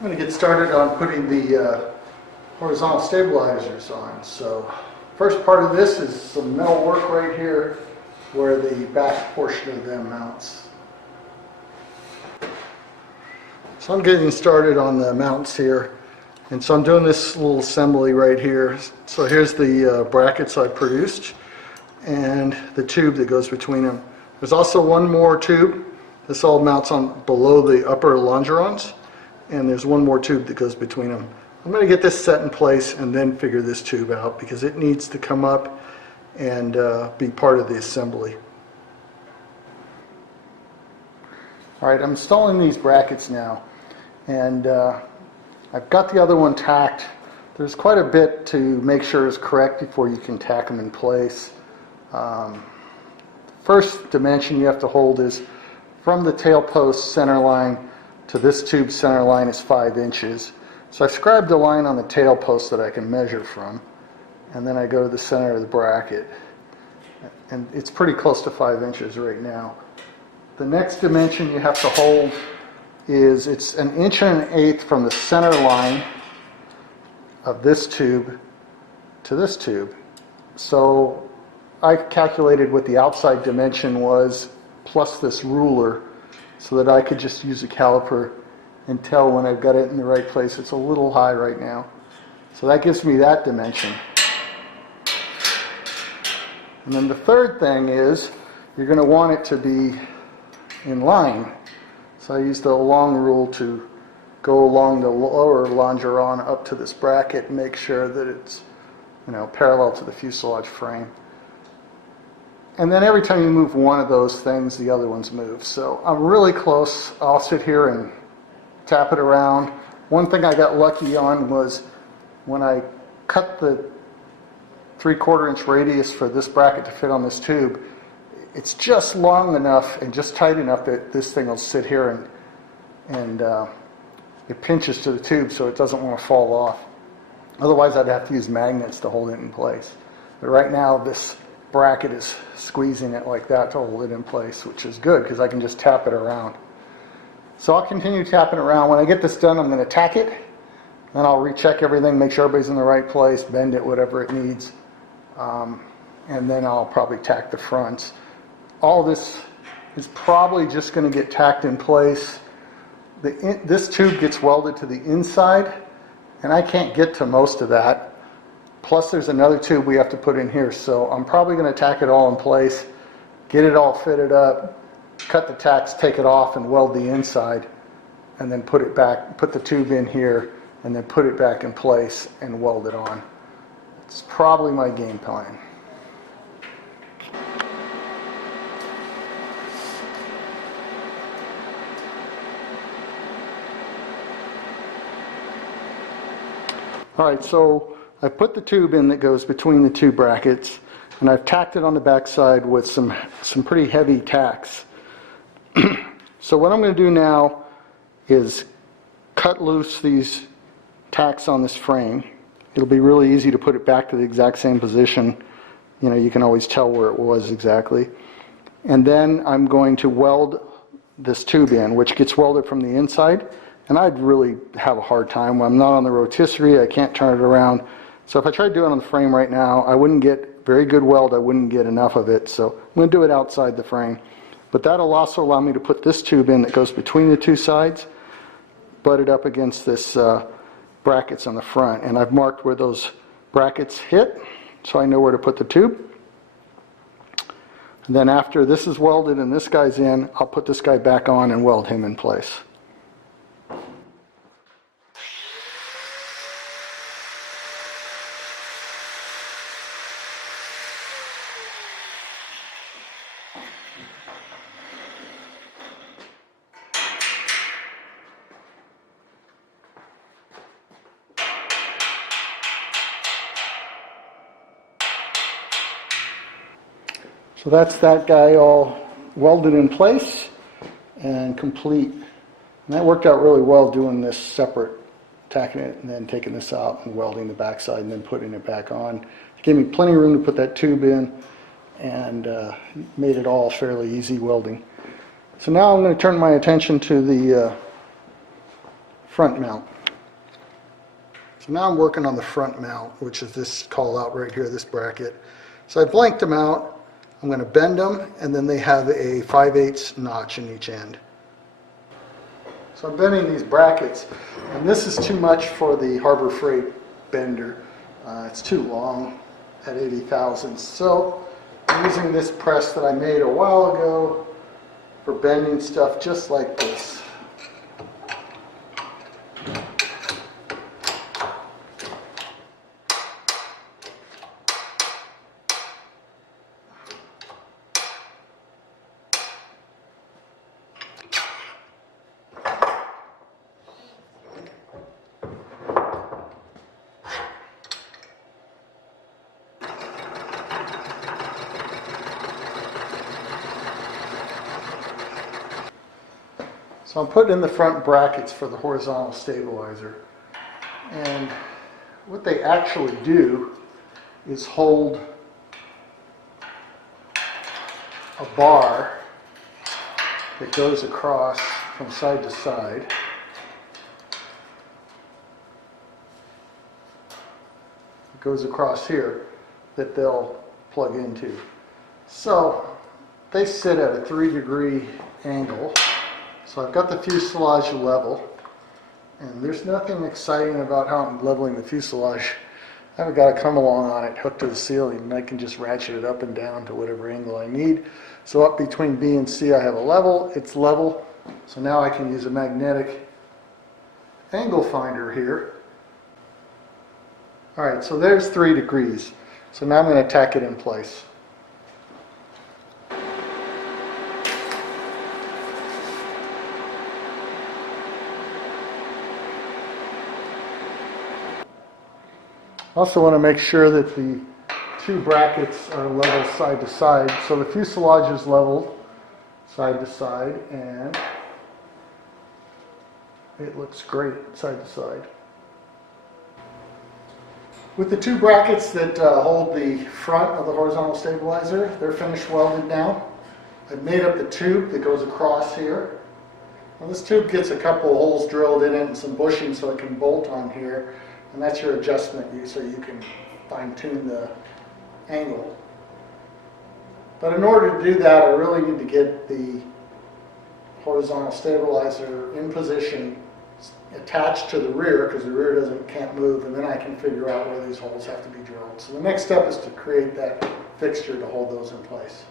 I'm going to get started on putting the horizontal stabilizers on. So first part of this is some metal work right here where the back portion of them mounts. So I'm getting started on the mounts here, and so I'm doing this little assembly right here. So here's the brackets I produced and the tube that goes between them. There's also one more tube. This all mounts on below the upper longerons, and there's one more tube that goes between them. I'm going to get this set in place and then figure this tube out because it needs to come up and be part of the assembly. Alright, I'm installing these brackets now, and I've got the other one tacked. There's quite a bit to make sure is correct before you can tack them in place. First dimension you have to hold is from the tail post center line to this tube center line is 5 inches. So I scribed a line on the tail post that I can measure from, and then I go to the center of the bracket, and it's pretty close to 5 inches right now. The next dimension you have to hold is it's 1 1/8 inches from the center line of this tube to this tube. So I calculated what the outside dimension was plus this ruler so that I could just use a caliper and tell when I've got it in the right place. It's a little high right now. So that gives me that dimension. And then the third thing is you're going to want it to be in line. So I used a long rule to go along the lower longeron up to this bracket and make sure that it's, parallel to the fuselage frame. And then every time you move one of those things, the other ones move. So I'm really close. I'll sit here and tap it around. One thing I got lucky on was when I cut the 3/4 inch radius for this bracket to fit on this tube, it's just long enough and just tight enough that this thing will sit here and it pinches to the tube so it doesn't want to fall off. Otherwise I'd have to use magnets to hold it in place. But right now this bracket is squeezing it like that to hold it in place, which is good because I can just tap it around. So I'll continue tapping around. When I get this done, I'm going to tack it, then I'll recheck everything, make sure everybody's in the right place, bend it, whatever it needs, and then I'll probably tack the fronts. All this is probably just going to get tacked in place. This tube gets welded to the inside, and I can't get to most of that. Plus there's another tube we have to put in here, so I'm probably going to tack it all in place, get it all fitted up, cut the tacks, take it off and weld the inside, and then put it back, put the tube in here, and then put it back in place and weld it on. It's probably my game plan. Alright, so I put the tube in that goes between the two brackets, and I've tacked it on the back side with some pretty heavy tacks. So what I'm going to do now is cut loose these tacks on this frame. It'll be really easy to put it back to the exact same position. You can always tell where it was exactly. And then I'm going to weld this tube in, which gets welded from the inside. And I'd really have a hard time. I'm not on the rotisserie, I can't turn it around. So if I tried doing it on the frame right now, I wouldn't get very good weld, I wouldn't get enough of it. So I'm going to do it outside the frame. But that'll also allow me to put this tube in that goes between the two sides, butt it up against this brackets on the front. And I've marked where those brackets hit, so I know where to put the tube. And then after this is welded and this guy's in, I'll put this guy back on and weld him in place. So that's that guy all welded in place and complete. And that worked out really well doing this separate, tacking it and then taking this out and welding the backside and then putting it back on. It gave me plenty of room to put that tube in and made it all fairly easy welding. So now I'm going to turn my attention to the front mount. So now I'm working on the front mount, which is this call out right here, this bracket. So I blanked them out. I'm going to bend them, and then they have a 5/8 notch in each end. So I'm bending these brackets, and this is too much for the Harbor Freight bender. It's too long at 80 thousandths. So I'm using this press that I made a while ago for bending stuff just like this. So I'm putting in the front brackets for the horizontal stabilizer. And what they actually do is hold a bar that goes across from side to side. It goes across here that they'll plug into. So they sit at a 3-degree angle. So I've got the fuselage level, and there's nothing exciting about how I'm leveling the fuselage. I've got a come along on it hooked to the ceiling, and I can just ratchet it up and down to whatever angle I need. So up between B and C I have a level, it's level. So now I can use a magnetic angle finder here. Alright, so there's 3 degrees. So now I'm going to tack it in place. Also want to make sure that the 2 brackets are level side to side. So the fuselage is level side to side, and it looks great side to side. With the 2 brackets that hold the front of the horizontal stabilizer, they're finished welded now. I've made up the tube that goes across here. Now this tube gets a couple holes drilled in it and some bushing so it can bolt on here. And that's your adjustment, so you can fine-tune the angle. But in order to do that, I really need to get the horizontal stabilizer in position, attached to the rear, because the rear can't move, and then I can figure out where these holes have to be drilled. So the next step is to create that fixture to hold those in place.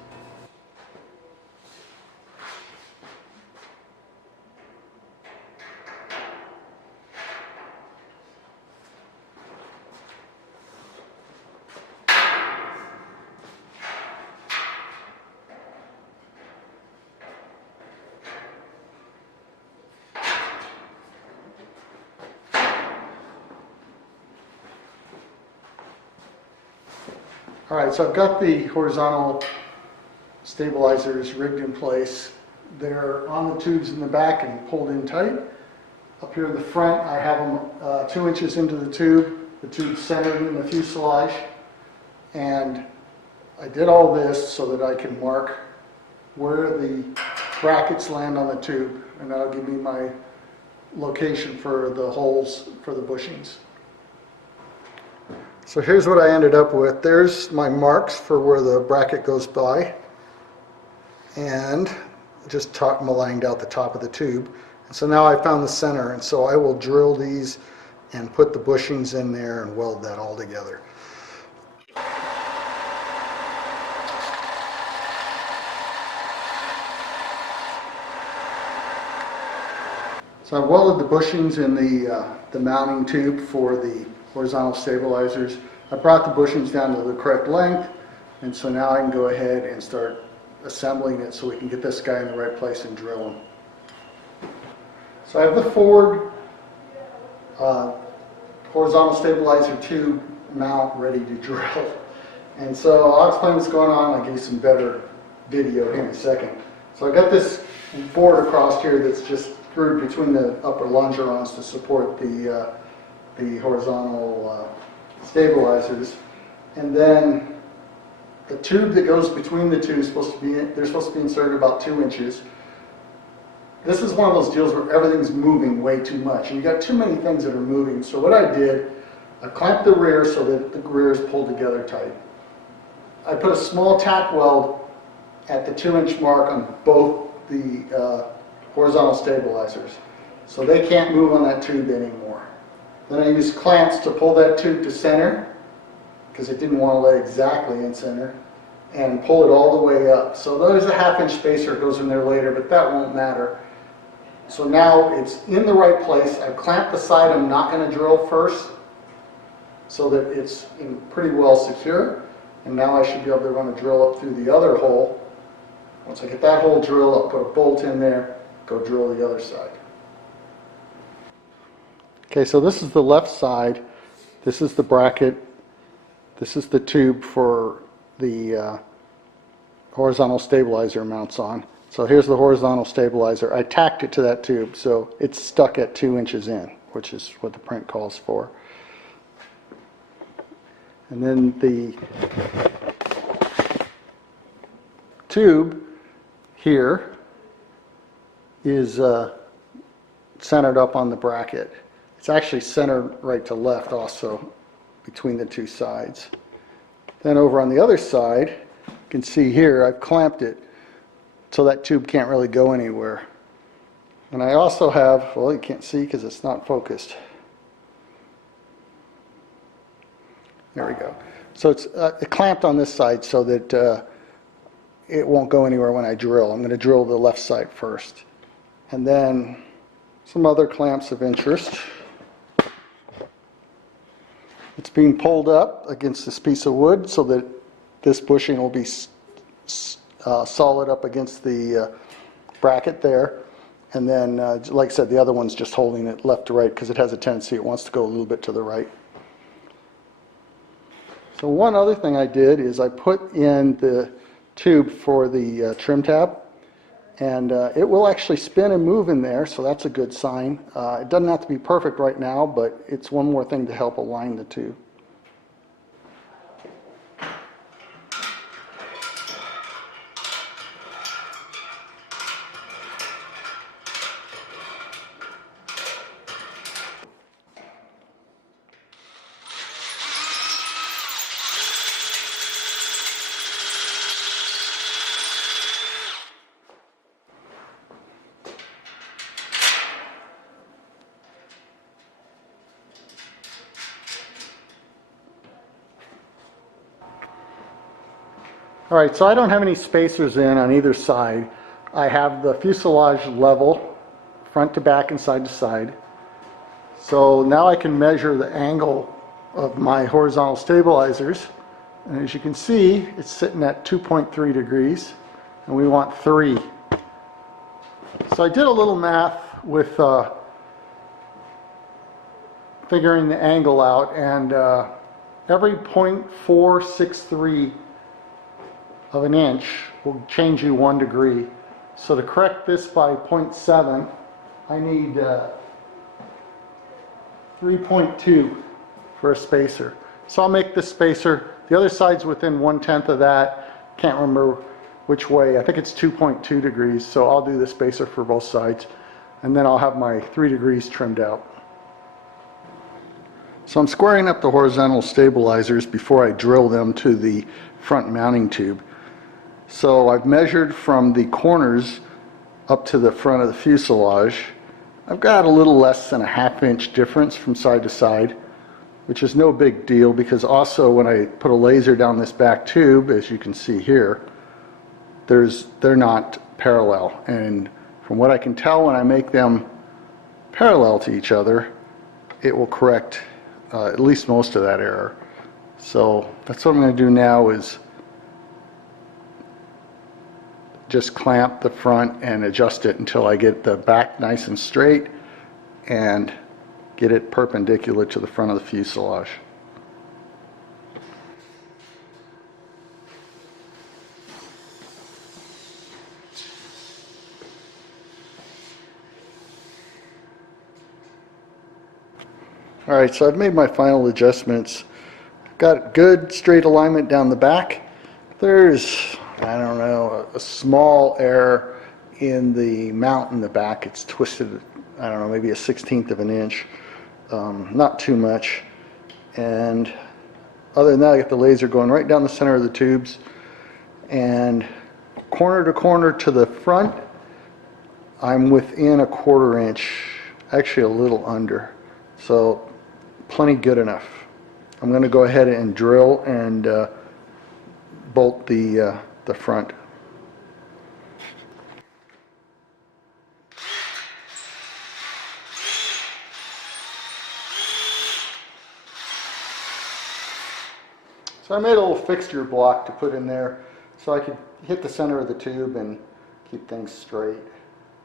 Alright, so I've got the horizontal stabilizers rigged in place. They're on the tubes in the back and pulled in tight. Up here in the front, I have them 2 inches into the tube centered in the fuselage. And I did all this so that I can mark where the brackets land on the tube, and that'll give me my location for the holes for the bushings. So here's what I ended up with. There's my marks for where the bracket goes by, and just malinged out the top of the tube. And so now I found the center, and so I will drill these and put the bushings in there and weld that all together. So I welded the bushings in the mounting tube for the horizontal stabilizers. I brought the bushings down to the correct length, and so now I can go ahead and start assembling it so we can get this guy in the right place and drill him. So I have the forward horizontal stabilizer tube mount ready to drill. And so I'll explain what's going on. I'll give you some better video here in a second. So I got this board across here that's just screwed between the upper longerons to support the horizontal stabilizers, and then the tube that goes between the two is they're supposed to be inserted about 2 inches. this is one of those deals where everything's moving way too much, and you got too many things that are moving. So what I did, I clamped the rear so that the rear is pulled together tight. I put a small tack weld at the 2-inch mark on both the horizontal stabilizers, so they can't move on that tube anymore. Then I used clamps to pull that tube to center, because it didn't want to lay exactly in center, and pull it all the way up. So there's a 1/2-inch spacer that goes in there later, but that won't matter. So now it's in the right place. I've clamped the side I'm not going to drill first, so that it's pretty well secure. And now I should be able to run a drill up through the other hole. Once I get that hole drilled, I'll put a bolt in there, go drill the other side. Okay, so this is the left side. This is the bracket. This is the tube for the horizontal stabilizer mounts on. So here's the horizontal stabilizer. I tacked it to that tube, so it's stuck at 2 inches in, which is what the print calls for. And then the tube here is centered up on the bracket. It's actually centered right to left also between the two sides. Then over on the other side, you can see here I've clamped it so that tube can't really go anywhere. And I also have, well, you can't see because it's not focused. There we go. So it's clamped on this side so that it won't go anywhere when I drill. I'm going to drill the left side first. And then some other clamps of interest. It's being pulled up against this piece of wood so that this bushing will be solid up against the bracket there. And then, like I said, the other one's just holding it left to right because it has a tendency, it wants to go a little bit to the right. So one other thing I did is I put in the tube for the trim tab, and it will actually spin and move in there, so that's a good sign. It doesn't have to be perfect right now, but it's one more thing to help align the two. All right, so I don't have any spacers in on either side. I have the fuselage level, front to back and side to side. So now I can measure the angle of my horizontal stabilizers. And as you can see, it's sitting at 2.3 degrees, and we want 3. So I did a little math with figuring the angle out, and every 0.463 of an inch will change you 1 degree. So to correct this by 0.7, I need 3.2 for a spacer. So I'll make this spacer. The other side's within 1/10 of that. Can't remember which way. I think it's 2.2 degrees. So I'll do the spacer for both sides, and then I'll have my 3 degrees trimmed out. So I'm squaring up the horizontal stabilizers before I drill them to the front mounting tube. So I've measured from the corners up to the front of the fuselage. I've got a little less than a 1/2 inch difference from side to side, which is no big deal because also when I put a laser down this back tube, as you can see here, they're not parallel. And from what I can tell, when I make them parallel to each other, it will correct at least most of that error. So that's what I'm going to do now, is just clamp the front and adjust it until I get the back nice and straight and get it perpendicular to the front of the fuselage. All right, so I've made my final adjustments. Got good straight alignment down the back. There's, I don't know, a small error in the mount in the back, it's twisted, I don't know, maybe a 1/16 of an inch, not too much. And other than that, I got the laser going right down the center of the tubes, and corner to corner to the front, I'm within a 1/4 inch, actually a little under, so plenty good enough. I'm going to go ahead and drill and bolt the front. So I made a little fixture block to put in there so I could hit the center of the tube and keep things straight.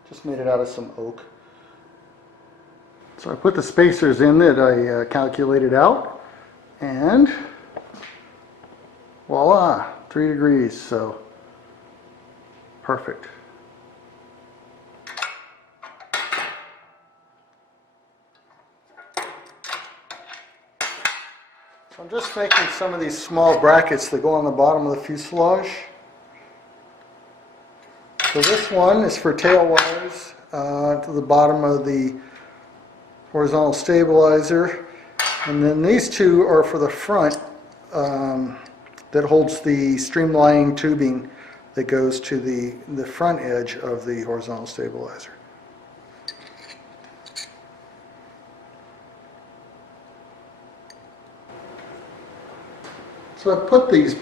Just made it out of some oak. So I put the spacers in that I calculated out, and voila, 3 degrees, so perfect. So I'm just making some of these small brackets that go on the bottom of the fuselage. So this one is for tail wires to the bottom of the horizontal stabilizer, and then these two are for the front that holds the streamlining tubing that goes to the front edge of the horizontal stabilizer. So I put these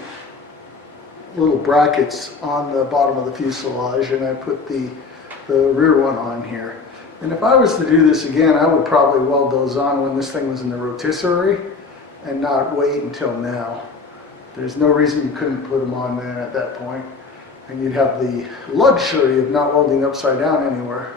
little brackets on the bottom of the fuselage, and I put the rear one on here. And if I was to do this again, I would probably weld those on when this thing was in the rotisserie and not wait until now. There's no reason you couldn't put them on then at that point, and you'd have the luxury of not welding upside down anywhere.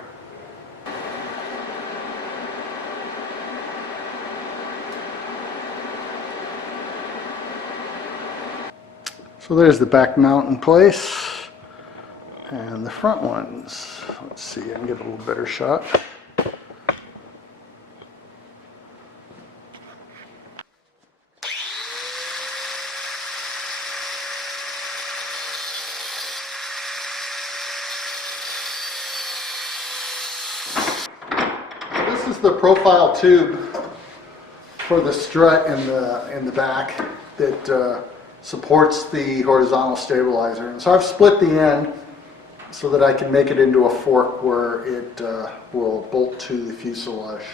So there's the back mount in place, and the front ones. Let's see, I can get a little better shot. This is the profile tube for the strut in the back that supports the horizontal stabilizer. And so I've split the end so that I can make it into a fork where it will bolt to the fuselage.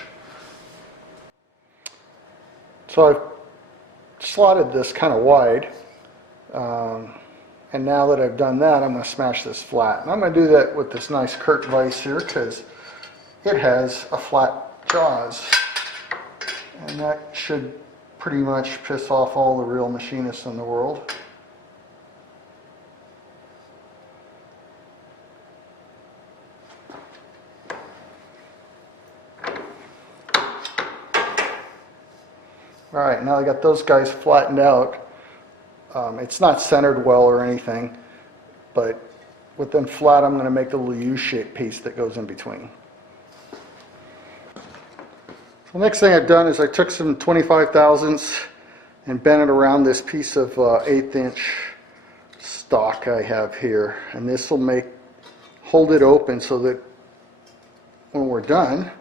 So I've slotted this kind of wide, and now that I've done that, I'm going to smash this flat. And I'm going to do that with this nice Kurt vise here because it has a flat jaws, and that should pretty much piss off all the real machinists in the world. Alright, now I got those guys flattened out. It's not centered well or anything, but with them flat, I'm going to make the little U-shaped piece that goes in between. The next thing I've done is I took some 25 thousandths and bent it around this piece of 1/8 inch stock I have here, and this will hold it open so that when we're done,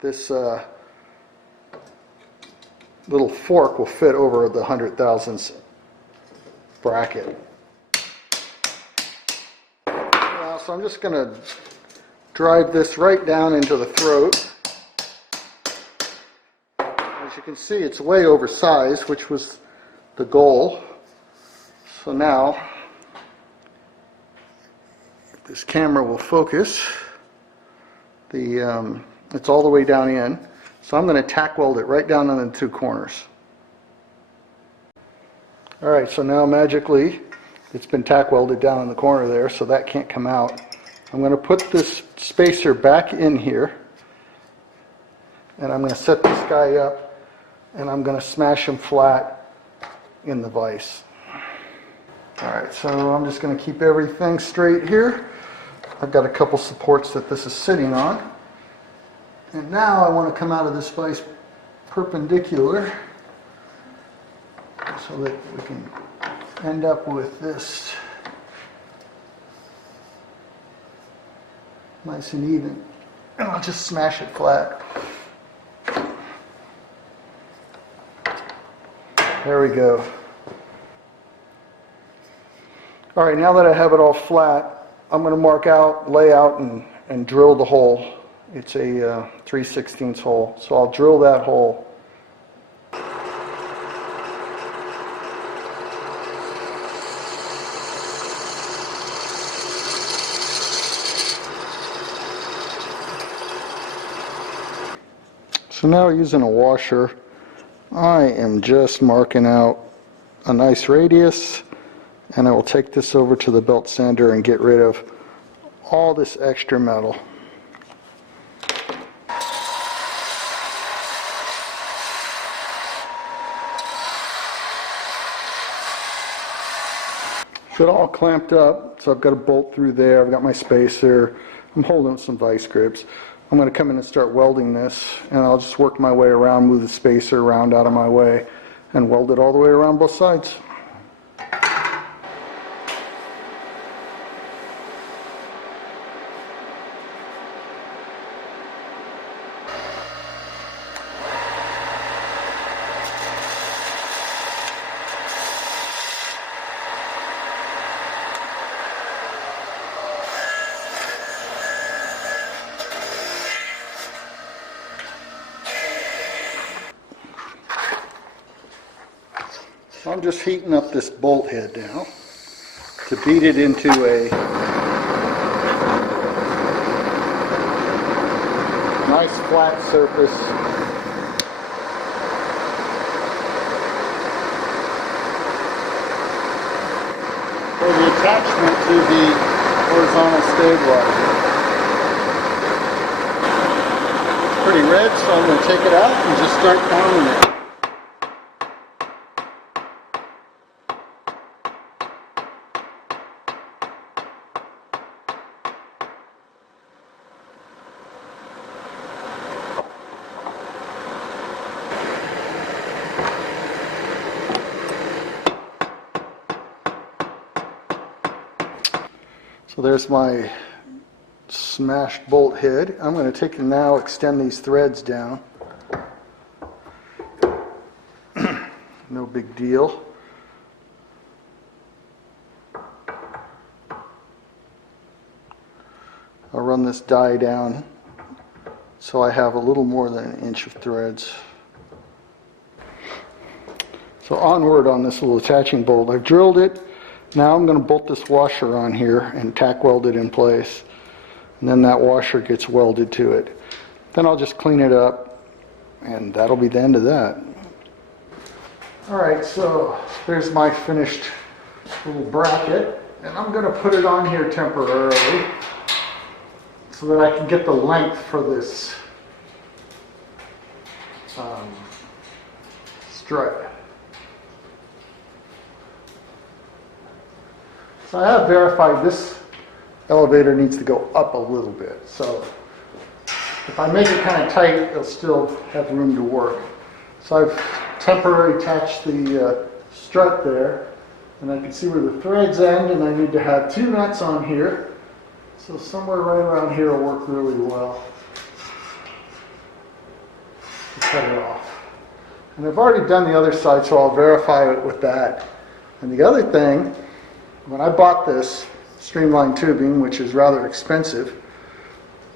this little fork will fit over the 100 thousandths bracket. So I'm just going to drive this right down into the throat. As you can see, it's way oversized, which was the goal. So now, if this camera will focus, it's all the way down in. So I'm going to tack weld it right down on the 2 corners. Alright, so now magically it's been tack welded down in the corner there, so that can't come out. I'm going to put this spacer back in here, and I'm going to set this guy up, and I'm going to smash him flat in the vise. Alright, so I'm just going to keep everything straight here. I've got a couple supports that this is sitting on. And now I want to come out of this vise perpendicular so that we can end up with this nice and even. And I'll just smash it flat. There we go. All right, now that I have it all flat, I'm going to mark out, lay out, and drill the hole. It's a 3/16 hole, so I'll drill that hole. So now using a washer, I am just marking out a nice radius, and I will take this over to the belt sander and get rid of all this extra metal. So it all clamped up, so I've got a bolt through there, I've got my spacer, I'm holding some vice grips. I'm going to come in and start welding this, and I'll just work my way around, move the spacer around out of my way, and weld it all the way around both sides. I'm just heating up this bolt head now to beat it into a nice flat surface. For the attachment to the horizontal stabilizer. It's pretty red, so I'm going to take it out and just start pounding it. So there's my smashed bolt head. I'm going to take and now extend these threads down. No big deal. I'll run this die down so I have a little more than an inch of threads. So onward on this little attaching bolt. I've drilled it. Now I'm going to bolt this washer on here and tack weld it in place, and then that washer gets welded to it. Then I'll just clean it up, and that'll be the end of that. Alright, so there's my finished little bracket, and I'm going to put it on here temporarily so that I can get the length for this strut. So I have verified this elevator needs to go up a little bit. So if I make it kind of tight, it'll still have room to work. So I've temporarily attached the strut there, and I can see where the threads end, and I need to have two nuts on here. So somewhere right around here will work really well to cut it off. And I've already done the other side, so I'll verify it with that. And the other thing, when I bought this streamlined tubing, which is rather expensive,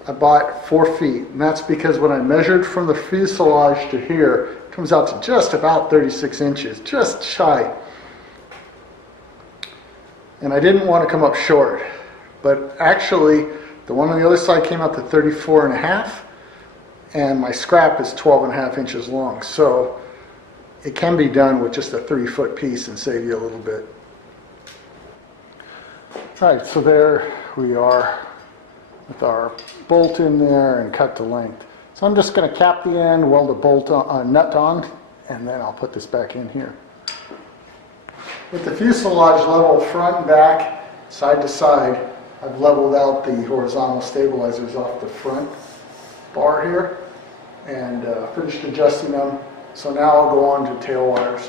I bought 4 feet. And that's because when I measured from the fuselage to here, it comes out to just about 36 inches, just shy. And I didn't want to come up short. But actually, the one on the other side came out to 34.5, and my scrap is 12.5 inches long. So it can be done with just a 3-foot piece and save you a little bit. Alright, so there we are with our bolt in there and cut to length. So I'm just going to cap the end, weld a bolt on, nut on, and then I'll put this back in here. With the fuselage level front and back, side to side, I've leveled out the horizontal stabilizers off the front bar here and finished adjusting them. So now I'll go on to tail wires.